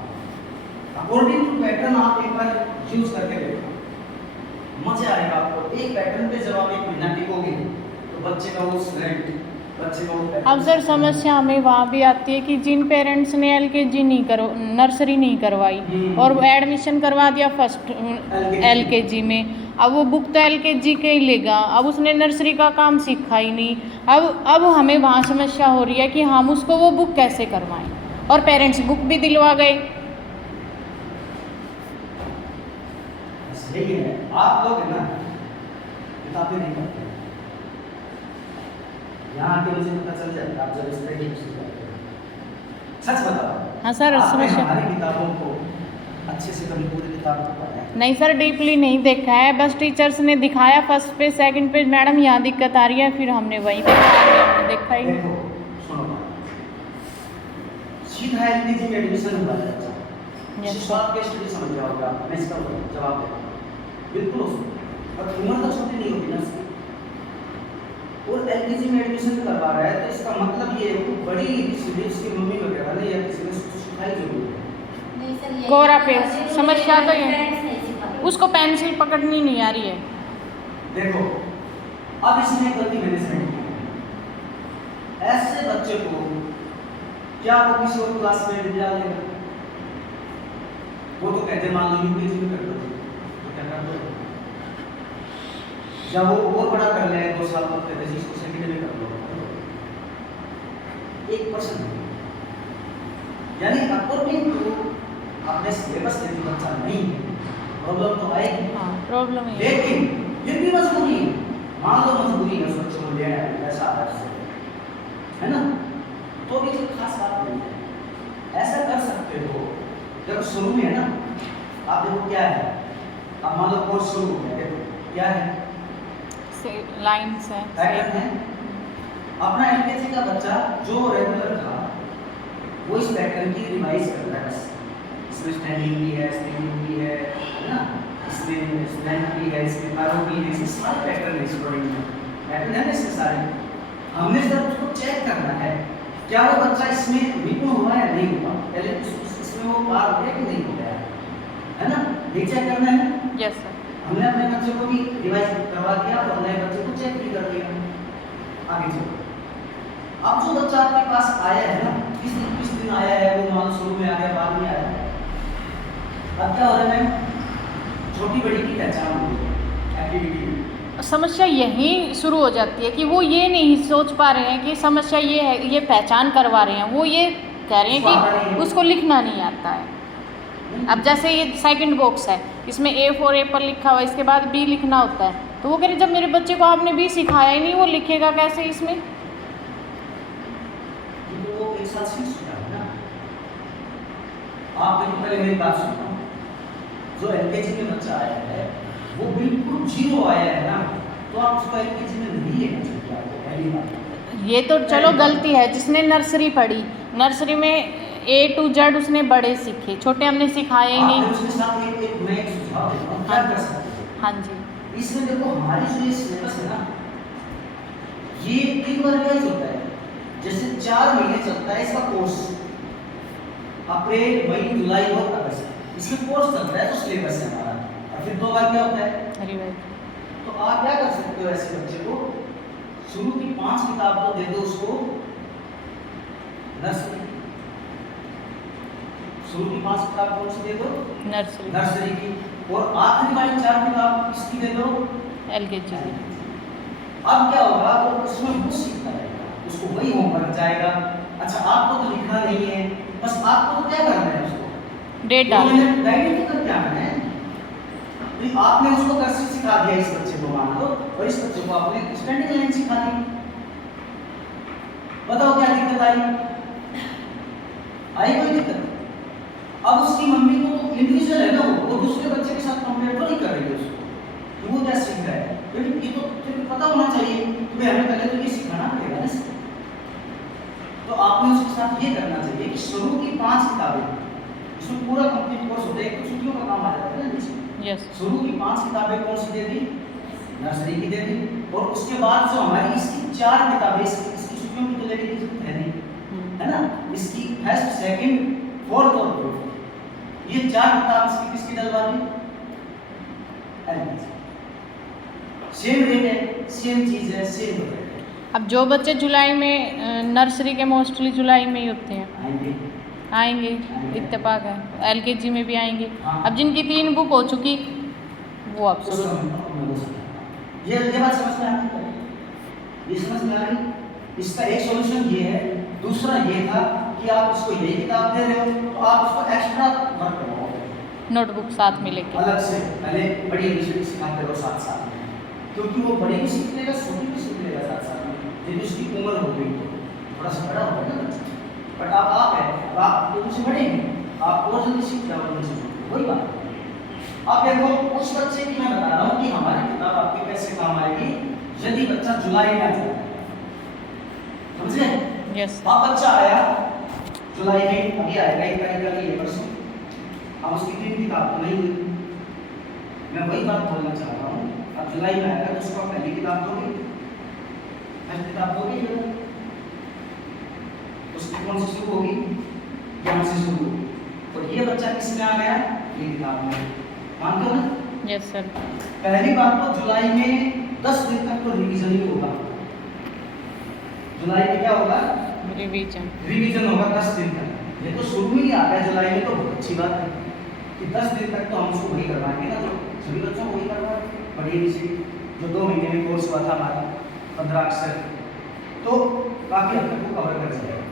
अकॉर्डिंग टू पैटर्न आप एक बार यूज करके देखो, मजा आएगा आपको। एक पैटर्न पे जब आप 1 महीना टिकोगे तो बच्चे का वो स्टूडेंट, बच्चे का वो अब सर समस्या हमें वहाँ भी आती है कि जिन पेरेंट्स ने LKG नहीं करो नर्सरी नहीं करवाई और एडमिशन करवा दिया फर्स्ट LKG में, अब वो बुक तो LKG के ही लेगा, अब उसने नर्सरी का काम सीखा ही नहीं। अब हमें वहाँ समस्या हो रही है कि हम उसको वो बुक कैसे करवाएं, और पेरेंट्स बुक भी दिलवा गए। यही है, आप लोग है ना किताबें नहीं पढ़ते, यहाँ आके मुझे पता चल जाएगा आप जब इस तरह की चीज़ करते हो। सच बताओ। हाँ सर, आपने समस्या हमारी किताबों को अच्छे से कभी पूरी किताब को पढ़ा है? नहीं सर, डीपली नहीं देखा है, बस टीचर्स ने दिखाया first page second page, madam यहाँ दिक्कत आ रही है, फिर हमने वहीं देखा, हमने देखा ही नहीं। देखो सुनो, सीधा LKG में एडमिशन हुआ है बच्चा, Yes, इस बात के स्टडी समझ जाओगे आप, मैं इसका जवाब देता हूँ बिल्कुल उसको, और उम्र तो छोटी नहीं होगी ना इसकी, और LKG में एडमिशन करवा रहा है तो इसका मतलब ये है कि बड़ी सीरीज की मम्मी वगैरह ने या किसी ने सिखाई जरूर है। नहीं सर, ये कोरा पेज, समस्या तो ये पेरेंट्स नहीं सिखाते। उसको पेंसिल पकड़नी नहीं आ रही है। देखो अब इसमें गलती मैनेजमेंट की है। ऐसे बच्चे को क्या वो किसी और क्लास में बिठा लेगा? वो तो कहते मान लो UKG में कर दो, तो क्या कर दो, जब वो और बड़ा कर ले 2 साल तक कहते हैं इसको सेकेंड में कर दो, 1% यानी अकॉर्डिंग टू अपने सिलेबस यदि बच्चा नहीं है प्रॉब्लम तो आएगी। हाँ, प्रॉब्लम है। लेकिन फिर भी मजबूरी है, मान लो मजबूरी है उस बच्चे को ले आया ऐसा आदर्श है ना, तो भी कोई खास बात नहीं है, ऐसा कर सकते हो। जब शुरू में है ना, आप देखो क्या है, अब मान लो कोर्स शुरू हो गया, देखो क्या है, लाइन्स है, पैटर्न है। अपना LKG का बच्चा जो रेगुलर था वो इस पैटर्न की रिवाइज करता है, बस इसमें स्टैंडिंग भी है, स्टैंडिंग भी है ना, इसमें स्टैंड भी है, इसमें पैरों भी है, इसमें सारे पैटर्न है, इस ड्राइंग में पैटर्न है ना इसमें सारे। हमने सिर्फ उसको चेक करना है क्या वो बच्चा इसमें निपुण हुआ या नहीं हुआ, पहले इसमें वो पार हो गया कि नहीं हो गया, है ना, ये चेक करना है। Yes sir. हमने अपने बच्चे को भी रिवाइज करवा दिया और नए बच्चे को चेक भी कर दिया। आगे चलो, अब जो बच्चा आपके पास आया है ना, किस दिन आया है, वो मान शुरू में आ गया, बाद में आया, अब क्या हो रहा है, छोटी बड़ी की पहचान हो गई एक्टिविटी में। समस्या यहीं शुरू हो जाती है कि वो ये नहीं सोच पा रहे हैं कि समस्या ये है, ये पहचान करवा रहे हैं, वो ये कह रहे हैं कि उसको लिखना नहीं आता है। अब जैसे ये सेकंड बॉक्स है, इसमें A फॉर एप्पल लिखा हुआ है, इसके बाद B लिखना होता है, तो वो कह रहे जब मेरे बच्चे को आपने B सिखाया ही नहीं, वो लिखेगा कैसे इसमें? वो एक साथ सीख चुका है ना। आप देखो पहले मेरी बात सुनो, जो LKG में बच्चा आया है वो बिल्कुल जीरो आया है ना, तो आप उसको LKG में नहीं लेना चाहिए आपको, पहली बात। ये तो चलो गलती है, जिसने नर्सरी पढ़ी, नर्सरी में A to Z उसने बड़े सीखे, छोटे हमने सिखाए ही नहीं। उसके साथ एक मैं एक सुझाव देता हूँ, क्या कर सकते हैं? हाँ जी, इसमें देखो हमारी जो ये सिलेबस है ना, ये 3 बार रिवाइज होता है, जैसे 4 महीने चलता है इसका कोर्स, अप्रैल मई जुलाई और अगस्त, इसमें कोर्स चल रहा है जो सिलेबस है हमारा, और फिर 2 बार क्या होता है रिवाइज। तो आप क्या कर सकते हो, ऐसे बच्चे को शुरू की 5 किताब तो दे दो उसको नर्सरी, शुरू की 5 किताब कौन सी दे दो, नर्सरी की, और आखिरी वाली 4 किताब किसकी दे दो, LKG। अब क्या होगा, वो उसमें कुछ सीखता रहेगा, उसको वही होमवर्क जाएगा। अच्छा आपको तो लिखना नहीं है, बस आपको तो क्या करना है, उसको डेट डाल गाइड तो क्या करना है, तो आपने उसको कर्सिव सिखा दिया इस बच्चे को मान लो, और इस बच्चे को आपने स्टैंडिंग लाइन सिखा दी, बताओ क्या दिक्कत आई कोई दिक्कत? अब उसकी मम्मी को इंडिविजुअल है ना, वो दूसरे बच्चे के साथ कंपेयर तो नहीं कर रही है उसको, तो वो क्या सीख रहा है, क्योंकि ये तो पता होना चाहिए कि हमें पहले तो ये तो आपने उसके साथ ये करना चाहिए कि शुरू की 5 किताबें, इसमें पूरा कंप्लीट कोर्स होता है, एक तो छुट्टियों का काम आ जाता है ना इसमें। यस शुरू की 5 किताबें कौन सी दे दी? नर्सरी की दे दी। और उसके बाद जो हमारी इसकी 4 किताबें, इसकी छुट्टियों की तो लेने की जरूरत है नहीं, है ना। इसकी फर्स्ट, सेकंड, फोर्थ और फिफ्थ, ये 4 किताब इसकी किसकी डलवा दी? एलकेजी। सेम रेट है, सेम चीज है, सेम रेट है। अब जो बच्चे जुलाई में नर्सरी के मोस्टली जुलाई में ही होते हैं, आएंगे आएंगे, इत्तेफाक है, एलकेजी में भी आएंगे। हाँ। अब जिनकी 3 बुक हो चुकी वो आप उस शुरू समय तक मैं वो समझा। ये बात समझ में आ रही? ये समझ में आ रही? इसका एक सॉल्यूशन ये है। दूसरा ये था कि आप उसको यही किताब दे रहे हो तो आप उसको एक्स्ट्रा वर्क करवाओ, नोटबुक साथ में लेके। अलग से। पहले बड़ी इंग्लिश भी सिखाते रहो साथ साथ में, क्योंकि वो बड़ी भी सीख लेगा, छोटी भी सीख लेगा साथ साथ में। यदि उसकी उम्र हो गई तो थोड़ा सा बड़ा होगा ना बच्चा। बट आप है, अब आप तो मुझसे बड़े हैं, आप और जल्दी सीख जाओगे मुझसे, वही बात है। आप देखो उस बच्चे की मैं बता रहा हूँ कि हमारी किताब आपके कैसे काम आएगी यदि बच्चा जुलाई में आ जाए, समझे? यस आप बच्चा आया जुलाई में, अभी आएगा एक तारीख का ये परसों, अब उसकी 3 किताब तो नहीं हुई। मैं वही बात बोलना चाह रहा हूँ, अब जुलाई में आएगा तो उसको पहली किताब दोगे, फर्स्ट किताब दोगे, उसकी कौन सी शुरू होगी? यहाँ से शुरू होगी। और ये बच्चा किसमें आ गया? ये किताब में। मानते हो ना? Yes sir. पहली बात तो जुलाई में 10 दिन तक तो रिवीजन ही होगा। जुलाई में क्या होगा? रिवीजन। रिवीजन होगा 10 दिन तक। ये तो शुरू में ही आ गया जुलाई में, तो बहुत अच्छी बात है कि 10 दिन तक तो हम उसको वही करवाएंगे ना, जो सभी बच्चों को वही करवाएंगे। बढ़िया विषय जो 2 महीने में कोर्स हुआ था हमारा 15 अक्षर, तो काफी हद तक वो कवर कर जाएगा।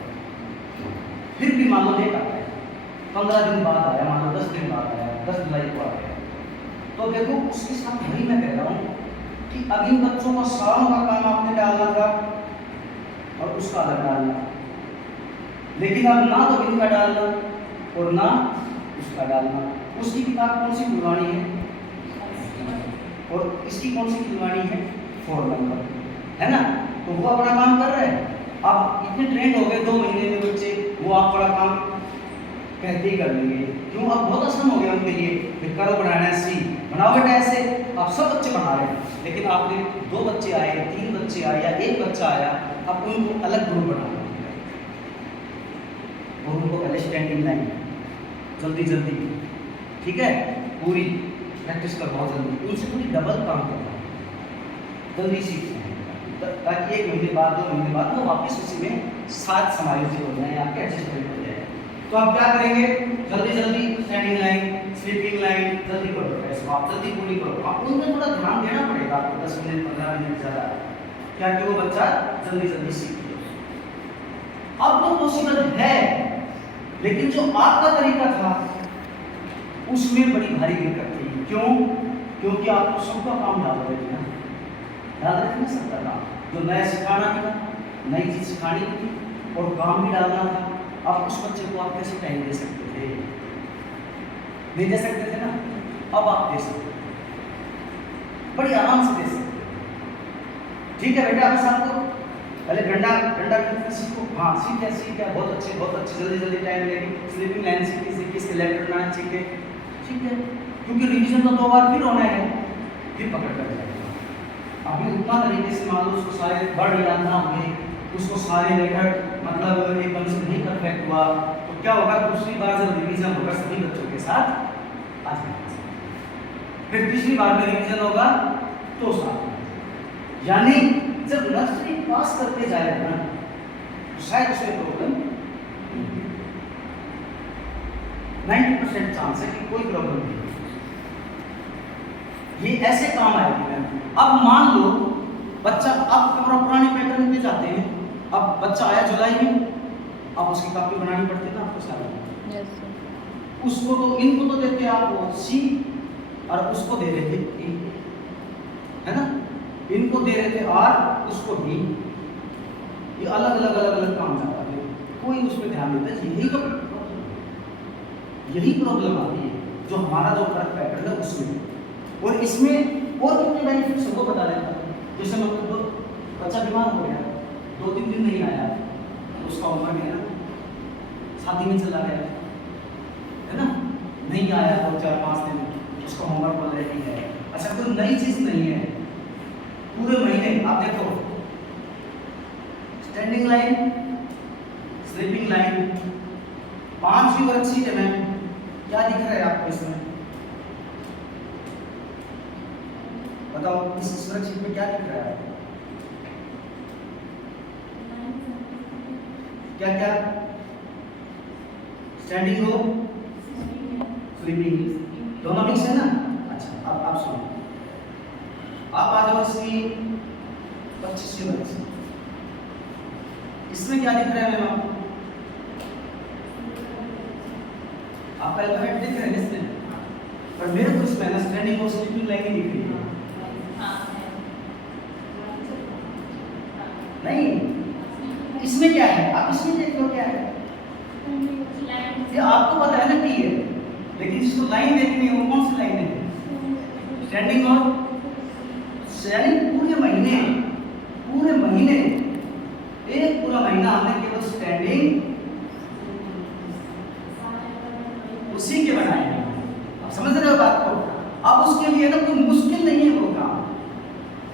फिर भी मान लो लेट आता है, 15 दिन बाद आया, मान लो 10 दिन बाद आया, 10 जुलाई को आ गया, तो देखो उसके साथ वही मैं कह रहा हूँ कि अब इन बच्चों का सालों का काम आपने डालना था और उसका अलग डालना, लेकिन अब ना तो इनका डालना और ना उसका डालना। उसकी किताब कौन सी खुलवानी है और इसकी कौन सी खुलवानी है? 4 नंबर, है ना। तो वो अपना काम कर रहे हैं। अब इतने ट्रेंड हो गए 2 महीने में बच्चे, वो आप बड़ा काम कहते ही कर लेंगे। क्यों? अब बहुत आसान हो गया उनके लिए, फिर करो बनाना है, सी बनाओ बेटा ऐसे। आप सब बच्चे बना रहे हैं, लेकिन आपने 2 बच्चे आए, 3 बच्चे आए या 1 बच्चा आया, अब उनको अलग ग्रुप बनाना और उनको पहले स्टैंडिंग लाइन जल्दी जल्दी, ठीक है, पूरी प्रैक्टिस करवाओ जल्दी, उनसे पूरी डबल काम करवाओ, जल्दी सीखते हैं, ताकि 1 महीने बाद 2 महीने बाद वो वापस उसी में साथ समायोजित हो जाए, आपके एडजस्टमेंट हो जाए। तो आप क्या करेंगे? जल्दी जल्दी स्टैंडिंग लाइन, स्लीपिंग लाइन जल्दी करो, ऐसे आप जल्दी पूरी करो। आप उनमें थोड़ा ध्यान देना पड़ेगा आपको, 10 मिनट 15 मिनट ज़्यादा, क्या कि वो बच्चा जल्दी जल्दी सीखे। अब तो पॉसिबल है, लेकिन जो आपका तरीका था उसमें बड़ी भारी दिक्कत थी। क्यों? क्योंकि आप सबका काम डाल रहे थे ना, डाल रहे थे ना सबका काम, जो नया सिखाना था, नई चीज सिखानी थी और काम भी डालना था। अब उस बच्चे को आप कैसे टाइम दे सकते थे? नहीं दे सकते थे ना, अब आप दे सकते, बड़ी आराम से दे सकते। ठीक है बेटा, अभी साथ को पहले डंडा डंडा सीखो, हाँ सीख गया, बहुत अच्छे, जल्दी जल्दी टाइम लेके स्लीपिंग लाइन सीखी, इसके लेफ्ट बनाना सीखे, ठीक है, क्योंकि रिवीजन तो 2 बार फिर होना है, फिर पकड़ कर जाएगा। अभी उतना तरीके से मान लो उसको सारे वर्ड याद ना होंगे, उसको सारे लेटर मतलब एकदम से नहीं परफेक्ट हुआ, तो क्या होगा? दूसरी बार जब रिवीजन होगा सभी बच्चों के साथ आ जाएगा, फिर तीसरी बार में रिवीजन होगा तो साथ, यानी जब नर्सरी पास करके जाएगा ना तो शायद उसमें प्रॉब्लम 90% चांस है कि कोई प्रॉब्लम नहीं, ये ऐसे काम आएगी मैम। अब मान लो बच्चा, आप पुराने पैटर्न पे जाते हैं, अब बच्चा आया जुलाई में, अब उसकी कॉपी बनानी पड़ती है ना आपको सारी। Yes sir. उसको तो इनको तो देते आप सी और उसको दे रहे थे ए, है ना, इनको दे रहे थे आर, उसको बी, ये अलग अलग काम जाता है, कोई उस पर ध्यान देता है। यही प्रॉब्लम आती है जो हमारा जो वर्क पैटर्न है उसमें। और इसमें और कितने बेनिफिट्स सबको बता देता हूँ। जैसे मतलब बच्चा बीमार हो गया, 2-3 दिन नहीं आया, तो उसका होमवर्क है ना, शादी में चला गया है ना, नहीं आया 2-4-5 दिन, उसका होमवर्क ऑलरेडी है। अच्छा कोई नई चीज नहीं है, पूरे महीने आप देखो standing line, sleeping line, 5 worksheet है मैम, क्या दिख रहा है आपको इसमें? बताओ इस वर्कशीट में क्या दिख रहा है? क्या क्या? स्टैंडिंग हो, स्लीपिंग, दोनों मिक्स है ना? अच्छा अब आप सुनो, आप आ जाओ इसकी 25वीं वर्कशीट, इसमें क्या दिख रहा है मैम आपको? आपका अल्फाबेट दिख रहा है इसमें, पर मेरे को इसमें ना स्टैंडिंग और स्लीपिंग लाइन दिख रही है। नहीं, इसमें क्या है? आप इसमें देख लो क्या है। ये आपको पता है ना कि है, लेकिन जिसको लाइन देखनी है वो कौन सी लाइन है? स्टैंडिंग और स्टैंडिंग पूरे महीने एक पूरा महीना हमने केवल स्टैंडिंग उसी के बनाए हैं। आप समझ रहे हो बात को? अब उसके लिए ना कोई मुश्किल नहीं है वो काम।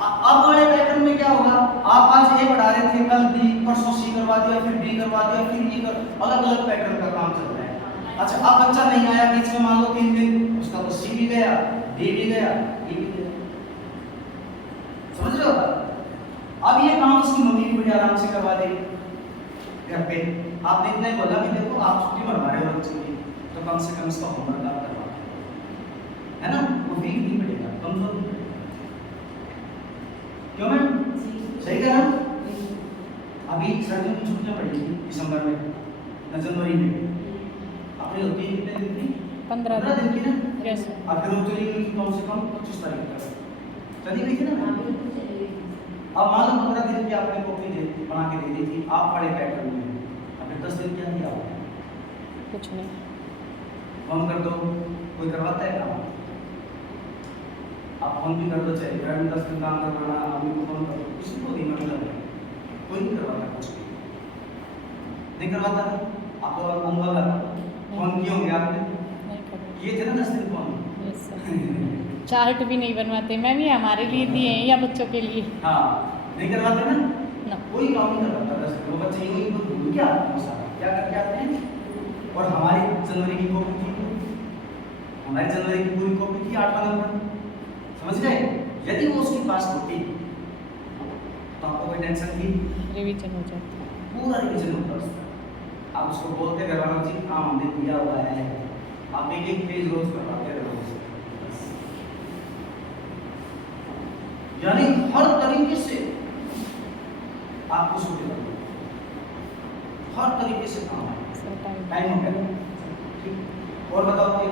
अब वाले पैटर्न में क्या होगा? आप आज ए पढ़ा रहे थे, कल बी, परसों सी करवा दिया, फिर बी करवा दिया, फिर ई कर, अलग अलग पैटर्न का काम चल रहा है। अच्छा अब बच्चा नहीं आया बीच में, मान लो 3 दिन, उसका तो सी भी गया, डी भी गया, ई भी गया। समझ रहे हो बात? अब ये काम उसकी मम्मी भी बड़ी आराम से करवा देगी घर पे। आपने इतना ही बोला कि देखो आप छुट्टी मरवा रहे हो बच्चे की, तो कम से कम इसका होमवर्क आप करवा, है ना? वो वीक नहीं पड़ेगा, कमजोर नहीं पड़ेगा। क्यों मैम? सही कह रहा? अभी सर्दियों की छुट्टियां पड़ेगी दिसंबर में, जनवरी में अपनी होती है कितने दिन की? 15 दिन की ना? यस। और फिर वो चली गई कम से कम 25 तारीख तक चली गई थी ना। अब मान लो 15 दिन की आपने कॉपी बना के दे दी थी, आप पढ़े पैटर्न में, अब 10 दिन क्या दिया आपने? कुछ नहीं। फोन कर दो, कोई करवाता है काम? आप फोन भी कर दो, चाहे घर में 10 दिन काम करवाना, मम्मी को फोन कर दो, किसी को नहीं मतलब है, कोई नहीं करवाता कुछ भी, नहीं करवाता ना। आपको अनुभव है, फोन किए होंगे आपने, किए थे ना 10 दिन फोन? Yes sir. चार्ट भी नहीं बनवाते मैम, ये हमारे लिए दिए हैं या बच्चों के लिए? हाँ नहीं करवाते ना, ना। कोई काम नहीं करवाता 10 दिन। वो बच्चे यूं ही भूल के आते हैं सारा, क्या करके आते हैं। और हमारी जनवरी की कॉपी थी, हमारी जनवरी की पूरी कॉपी थी 8वां नंबर, समझ गए? यदि वो उसके पास होती तो आपको कोई टेंशन थी? रिवीजन हो जाता। पूरा रिवीजन होता उसका। आप उसको बोलते घर वालों जी काम हमने दिया हुआ है, आप एक पेज रोज करवाते रहो उससे। यानी हर तरीके से आपको सुविधा, हर तरीके से काम है। टाइम हो गया, ठीक। और बताओ कि